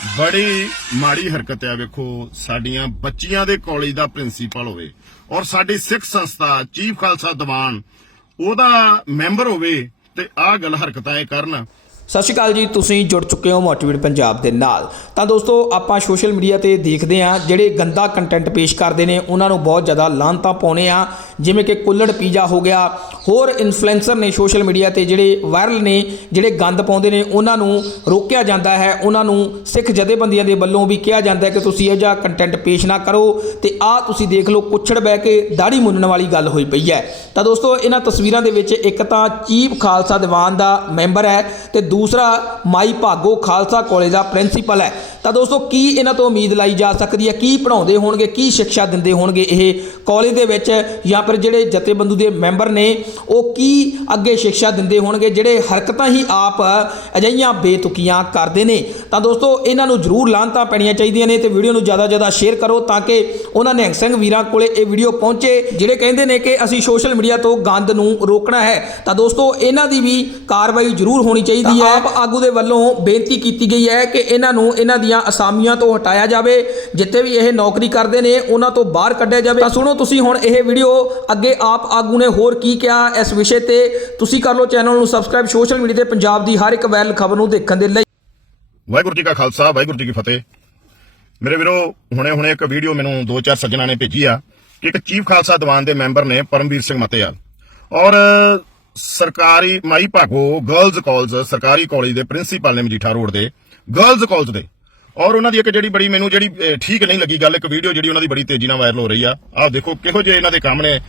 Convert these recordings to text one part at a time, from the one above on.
ਬੜੀ ਮਾੜੀ ਹਰਕਤ ਹੈ ਵੇਖੋ, ਸਾਡੀਆਂ ਬੱਚੀਆਂ ਦੇ ਕਾਲਜ ਦਾ ਪ੍ਰਿੰਸੀਪਲ ਹੋਵੇ ਔਰ ਸਾਡੀ ਸਿੱਖ ਸੰਸਥਾ ਚੀਫ ਖਾਲਸਾ ਦੀਵਾਨ ਉਹਦਾ ਮੈਂਬਰ ਹੋਵੇ ਤੇ ਆਹ ਗੱਲ ਹਰਕਤਾਂ ਇਹ ਕਰਨ। ਸਤਿ ਸ਼੍ਰੀ ਅਕਾਲ ਜੀ, ਤੁਸੀਂ ਜੁੜ ਚੁੱਕੇ ਹੋ ਮੋਟੀਵੇਟ ਪੰਜਾਬ ਦੇ ਨਾਲ। ਤਾਂ ਦੋਸਤੋ, ਆਪਾਂ ਸੋਸ਼ਲ ਮੀਡੀਆ ਤੇ ਦੇਖਦੇ ਹਾਂ, ਜਿਹੜੇ ਗੰਦਾ ਕੰਟੈਂਟ ਪੇਸ਼ ਕਰਦੇ ਨੇ, ਉਹਨਾਂ ਨੂੰ ਬਹੁਤ ਜ਼ਿਆਦਾ ਲਾਂਤਾਂ ਪਾਉਨੇ ਆ ਜਿਵੇਂ ਕਿ ਕੁੱਲੜ ਪੀਜ਼ਾ ਹੋ ਗਿਆ, ਹੋਰ ਇਨਫਲੂਐਂਸਰ ਨੇ ਸੋਸ਼ਲ ਮੀਡੀਆ ਤੇ ਜਿਹੜੇ ਵਾਇਰਲ ਨੇ, ਜਿਹੜੇ ਗੰਦ ਪਾਉਂਦੇ ਨੇ, ਉਹਨਾਂ ਨੂੰ ਰੋਕਿਆ ਜਾਂਦਾ ਹੈ। ਉਹਨਾਂ ਨੂੰ ਸਿੱਖ ਜਥੇਬੰਦੀਆਂ ਦੇ ਵੱਲੋਂ ਵੀ ਕਿਹਾ ਜਾਂਦਾ ਹੈ ਕਿ ਤੁਸੀਂ ਇਹ ਜਿਹਾ ਕੰਟੈਂਟ ਪੇਸ਼ ਨਾ ਕਰੋ। ਤੇ ਆਹ ਤੁਸੀਂ ਦੇਖ ਲਓ, ਕੁੱਛੜ ਬਹਿ ਕੇ ਦਾੜੀ ਮੁੰਨਣ ਵਾਲੀ ਗੱਲ ਹੋਈ ਪਈ ਹੈ। ਤਾਂ ਦੋਸਤੋ, ਇਹਨਾਂ ਤਸਵੀਰਾਂ ਦੇ ਵਿੱਚ ਇੱਕ ਤਾਂ ਚੀਫ ਖਾਲਸਾ ਦੀਵਾਨ ਦਾ ਮੈਂਬਰ ਹੈ ਤੇ ਦੂਸਰਾ ਮਾਈ ਭਾਗੋ ਖਾਲਸਾ ਕਾਲਜ ਦਾ ਪ੍ਰਿੰਸੀਪਲ ਹੈ। ਤਾਂ ਦੋਸਤੋ ਕੀ ਇਹਨਾਂ ਤੋਂ ਉਮੀਦ ਲਾਈ ਜਾ ਸਕਦੀ ਹੈ? ਕੀ ਪੜਾਉਂਦੇ ਹੋਣਗੇ? ਕੀ ਸਿੱਖਿਆ ਦਿੰਦੇ ਹੋਣਗੇ ਇਹ ਕਾਲਜ ਦੇ ਵਿੱਚ? ਜਾਂ ਫਿਰ ਜਿਹੜੇ ਜਥੇਬੰਦੂ ਦੇ ਮੈਂਬਰ ਨੇ ਉਹ ਕੀ ਅੱਗੇ ਸਿੱਖਿਆ ਦਿੰਦੇ ਹੋਣਗੇ? ਜਿਹੜੇ ਹਰਕਤਾਂ ਹੀ ਆਪ ਅਜਈਆਂ ਬੇਤੁਕੀਆਂ ਕਰਦੇ ਨੇ। ਤਾਂ ਦੋਸਤੋ ਇਹਨਾਂ ਨੂੰ ਜ਼ਰੂਰ ਲਾਂਤਾਂ ਪੈਣੀਆਂ ਚਾਹੀਦੀਆਂ ਨੇ ਤੇ ਵੀਡੀਓ ਨੂੰ ਜ਼ਿਆਦਾ ਜ਼ਿਆਦਾ ਸ਼ੇਅਰ ਕਰੋ ਤਾਂ ਕਿ ਉਹਨਾਂ ਨਿਹੰਗ ਸਿੰਘ ਵੀਰਾਂ ਕੋਲੇ ਇਹ ਵੀਡੀਓ ਪਹੁੰਚੇ ਜਿਹੜੇ ਕਹਿੰਦੇ ਨੇ ਕਿ ਅਸੀਂ ਸੋਸ਼ਲ ਮੀਡੀਆ ਤੋਂ ਗੰਦ ਨੂੰ ਰੋਕਣਾ ਹੈ। ਤਾਂ ਦੋਸਤੋ ਇਹਨਾਂ ਦੀ ਵੀ ਕਾਰਵਾਈ ਜ਼ਰੂਰ ਹੋਣੀ ਚਾਹੀਦੀ ਹੈ। ਆਪ ਆਗੂ ਦੇ ਵੱਲੋਂ ਬੇਨਤੀ ਕੀਤੀ ਗਈ ਹੈ ਕਿ ਇਹਨਾਂ ਨੂੰ ਇਹਨਾਂ ਦੀਆਂ ਅਸਾਮੀਆਂ ਤੋਂ ਹਟਾਇਆ ਜਾਵੇ, ਜਿੱਥੇ ਵੀ ਇਹ ਨੌਕਰੀ ਕਰਦੇ ਨੇ, ਉਹਨਾਂ ਤੋਂ ਬਾਹਰ ਕੱਢਿਆ ਜਾਵੇ। ਤਾਂ ਸੁਣੋ ਤੁਸੀਂ ਹੁਣ ਇਹ ਵੀਡੀਓ, ਅੱਗੇ ਆਪ ਆਗੂ ਨੇ ਹੋਰ ਕੀ ਕਿਹਾ ਇਸ ਵਿਸ਼ੇ ਤੇ। ਤੁਸੀਂ ਕਰ ਲਓ ਚੈਨਲ ਨੂੰ ਸਬਸਕ੍ਰਾਈਬ, ਸੋਸ਼ਲ ਮੀਡੀਆ ਤੇ ਪੰਜਾਬ ਦੀ ਹਰ ਇੱਕ ਵਾਇਰਲ ਖਬਰ ਨੂੰ ਦੇਖਣ ਦੇ ਲਈ। ਵਾਹਿਗੁਰੂ ਜੀ ਕਾ ਖਾਲਸਾ, ਵਾਹਿਗੁਰੂ ਜੀ ਕੀ ਫਤਿਹ। ਮੇਰੇ ਵੀਰੋ ਹੁਣੇ ਹੁਣੇ ਇੱਕ ਵੀਡੀਓ ਮੈਨੂੰ ਦੋ ਚਾਰ ਸੱਜਣਾ ਨੇ ਭੇਜੀ ਆ ਕਿ ਇੱਕ ਚੀਫ ਖਾਲਸਾ ਦੀਵਾਨ ਦੇ ਮੈਂਬਰ ਨੇ ਪਰਮਵੀਰ ਸਿੰਘ ਮਤਿਆਲ ਔਰ ਸਰਕਾਰੀ ਮਾਈ ਭਾਗੋ ਗਰਲਜ਼ ਕਾਲਜ ਸਰਕਾਰੀ ਕਾਲਜ ਦੇ ਪ੍ਰਿੰਸੀਪਲ ਨੇ ਮਜੀਠਾ ਰੋਡ ਦੇ ਗਰਲਜ਼ ਕਾਲਜ ਦੇ। ਔਰ ਉਹਨਾਂ ਦੀ ਇੱਕ ਜਿਹੜੀ ਬੜੀ ਮੈਨੂੰ ਜਿਹੜੀ ਠੀਕ ਨਹੀਂ ਲੱਗੀ ਗੱਲ, ਇੱਕ ਵੀਡੀਓ ਜਿਹੜੀ ਉਹਨਾਂ ਦੀ ਬੜੀ ਤੇਜ਼ੀ ਨਾਲ ਵਾਇਰਲ ਹੋ ਰਹੀ ਆ। ਆਹ ਦੇਖੋ, ਕਿਹੋ ਜਿਹੇ ਇਹਨਾਂ ਦੇ ਕੰਮ ਨੇ।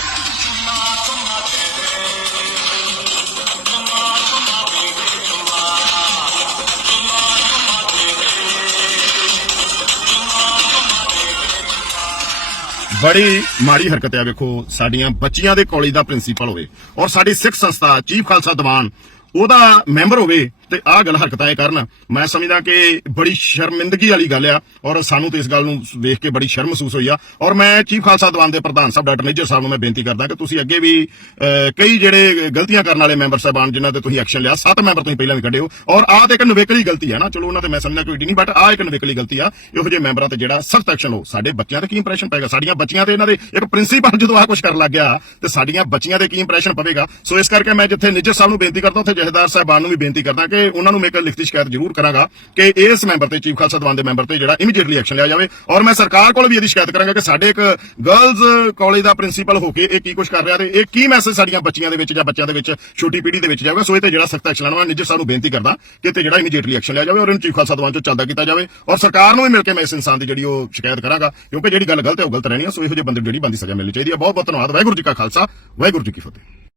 ਬੜੀ ਮਾੜੀ ਹਰਕਤ ਆ, ਵੇਖੋ, ਸਾਡੀਆਂ ਬੱਚੀਆਂ ਦੇ ਕਾਲਜ ਦਾ ਪ੍ਰਿੰਸੀਪਲ ਹੋਵੇ, ਔਰ ਸਾਡੀ ਸਿੱਖ ਸੰਸਥਾ, ਚੀਫ ਖਾਲਸਾ ਦੀਵਾਨ, ਉਹਦਾ ਮੈਂਬਰ ਹੋਵੇ ਤੇ ਆਹ ਗੱਲ ਹਰਕਤਾਂ ਇਹ ਕਰਨ। ਮੈਂ ਸਮਝਦਾ ਕਿ ਬੜੀ ਸ਼ਰਮਿੰਦਗੀ ਵਾਲੀ ਗੱਲ ਆ ਔਰ ਸਾਨੂੰ ਤੇ ਇਸ ਗੱਲ ਨੂੰ ਦੇਖ ਕੇ ਬੜੀ ਸ਼ਰਮ ਮਹਿਸੂਸ ਹੋਈ ਆ। ਔਰ ਮੈਂ ਚੀਫ ਖਾਲਸਾ ਦੀਵਾਨ ਦੇ ਪ੍ਰਧਾਨ ਸਾਹਿਬ, ਡਾਕਟਰ ਮੇਜਰ ਸਾਹਿਬ ਨੂੰ ਮੈਂ ਬੇਨਤੀ ਕਰਦਾ ਕਿ ਤੁਸੀਂ ਅੱਗੇ ਵੀ ਕਈ ਜਿਹੜੇ ਗਲਤੀਆਂ ਕਰਨ ਵਾਲੇ ਮੈਂਬਰ ਸਾਹਿਬਾਨ ਜਿਨ੍ਹਾਂ ਤੇ ਤੁਸੀਂ ਐਕਸ਼ਨ ਲਿਆ, ਸੱਤ ਮੈਂਬਰ ਤੁਸੀਂ ਪਹਿਲਾਂ ਵੀ ਕੱਢੇ ਹੋ। ਔਰ ਆਹ ਤੇ ਇੱਕ ਨਵੇਕਲੀ ਗਲਤੀ ਆ ਨਾ, ਚਲੋ ਉਹਨਾਂ ਤੇ ਮੈਂ ਸਮਝਦਾ ਕੋਈ ਨਹੀਂ ਬਟ ਆਹ ਇੱਕ ਨਵੇਕਲੀ ਗਲਤੀ ਆ, ਇਹੋ ਜਿਹੇ ਮੈਂਬਰਾਂ ਤੇ ਜਿਹੜਾ ਸਖਤ ਐਕਸ਼ਨ ਹੋ, ਸਾਡੇ ਬੱਚਿਆਂ ਤੇ ਕੀ ਇੰਪ੍ਰੈਸ਼ਨ ਪਏਗਾ? ਸਾਡੀਆਂ ਬੱਚੀਆਂ ਤੇ ਇਹਨਾਂ ਦੇ ਇੱਕ ਪ੍ਰਿੰਸੀਪਲ ਜਦੋਂ ਆਹ ਕੁਝ ਕਰਨ ਲੱਗ ਗਿਆ, ਤੇ ਸਾਡੀਆਂ ਬੱਚੀਆਂ ਤੇ ਕੀ ਇੰਪ੍ਰੈਸ਼ਨ ਪਵੇਗਾ? ਸੋ ਇਸ ਕਰਕੇ ਮੈਂ ਜਿੱਥੇ ਨਿੱਜਰ ਸਾਹਿਬ ਨੂੰ ਬੇਨਤੀ ਕਰਦਾ, ਉੱਥੇ ਜਹੇਦਾਰ ਸਾਹਿਬਾਨ ਨੂੰ ਵੀ ਬੇਨਤੀ ਕਰਦਾ ਕਿ ਉਹਨਾਂ ਨੂੰ ਮੈਂ ਇੱਕ ਲਿਖਤੀ ਸ਼ਿਕਾਇਤ ਜ਼ਰੂਰ ਕਰਾਂਗਾ ਕਿ ਇਸ ਮੈਂਬਰ ਤੇ, ਚੀਫ ਖਾਲਸਾ ਦੀਵਾਨ ਦੇ ਮੈਂਬਰ ਤੇ ਜਿਹੜਾ ਇਮੀਡੀਏਟਲੀ ਐਕਸ਼ਨ ਲਿਆ ਜਾਵੇ। ਔਰ ਮੈਂ ਸਰਕਾਰ ਕੋਲ ਵੀ ਇਹਦੀ ਸ਼ਿਕਾਇਤ ਕਰਾਂਗਾ ਕਿ ਸਾਡੇ ਇੱਕ ਗਰਲਜ਼ ਕਾਲਜ ਦਾ ਪ੍ਰਿੰਸੀਪਲ ਹੋ ਕੇ ਇਹ ਕੀ ਕੁਝ ਕਰ ਰਿਹਾ ਤੇ ਇਹ ਕੀ ਮੈਸੇਜ ਸਾਡੀਆਂ ਬੱਚੀਆਂ ਦੇ ਵਿੱਚ ਜਾਂ ਬੱਚਿਆਂ ਦੇ ਵਿੱਚ ਛੋਟੀ ਪੀੜ੍ਹੀ ਦੇ ਵਿੱਚ ਜਾਵੇਗਾ ਸੋ ਇਹ ਤੇ ਜਿਹੜਾ ਸਖਤ ਐਕਸ਼ਨ ਲੈਣਾ ਮੈਂ ਨਿੱਜਰ ਸਾਹਿਬ ਬੇਨਤੀ ਕਰਦਾ ਕਿ ਤੇ ਜਿਹੜਾ ਇਮੀਡੀਏਟਲੀ ਐਕਸ਼ਨ ਲਿਆ ਜਾਵੇ ਔਰ ਇਹਨੂੰ ਚੀਫ ਖਾਲਸਾ ਦੀਵਾਨ ਚੋਂ ਚੱਲਦਾ ਕੀਤਾ ਜਾਵੇ। ਔਰ ਸਰਕਾਰ ਨੂੰ ਵੀ ਮਿਲ ਕੇ ਮੈਂ ਇਸ ਇਨਸਾਨ ਦੀ ਜਿਹੜੀ ਉਹ ਸ਼ਿਕਾਇਤ ਕਰਾਂਗਾ, ਕਿਉਂਕਿ ਜਿਹੜੀ ਗੱਲ ਗਲਤ ਹੈ ਉਹ ਗਲਤ ਰਹਿਣੀ ਹੈ ਸੋ ਇਹੋ ਜਿਹੇ ਬੰਦੇ ਨੂੰ ਜਿਹੜੀ ਬੰਦੀ ਸਜ਼ਾ ਮਿਲਣੀ ਚਾਹੀਦੀ ਹੈ। ਬਹੁਤ ਬਹੁਤ ਧੰਨਵਾਦ। ਵਾਹਿਗੁਰੂ ਜੀ ਕਾ ਖਾਲਸਾ, ਵਾਹਿਗੁਰੂ ਜੀ ਕੀ ਫਤਿਹ।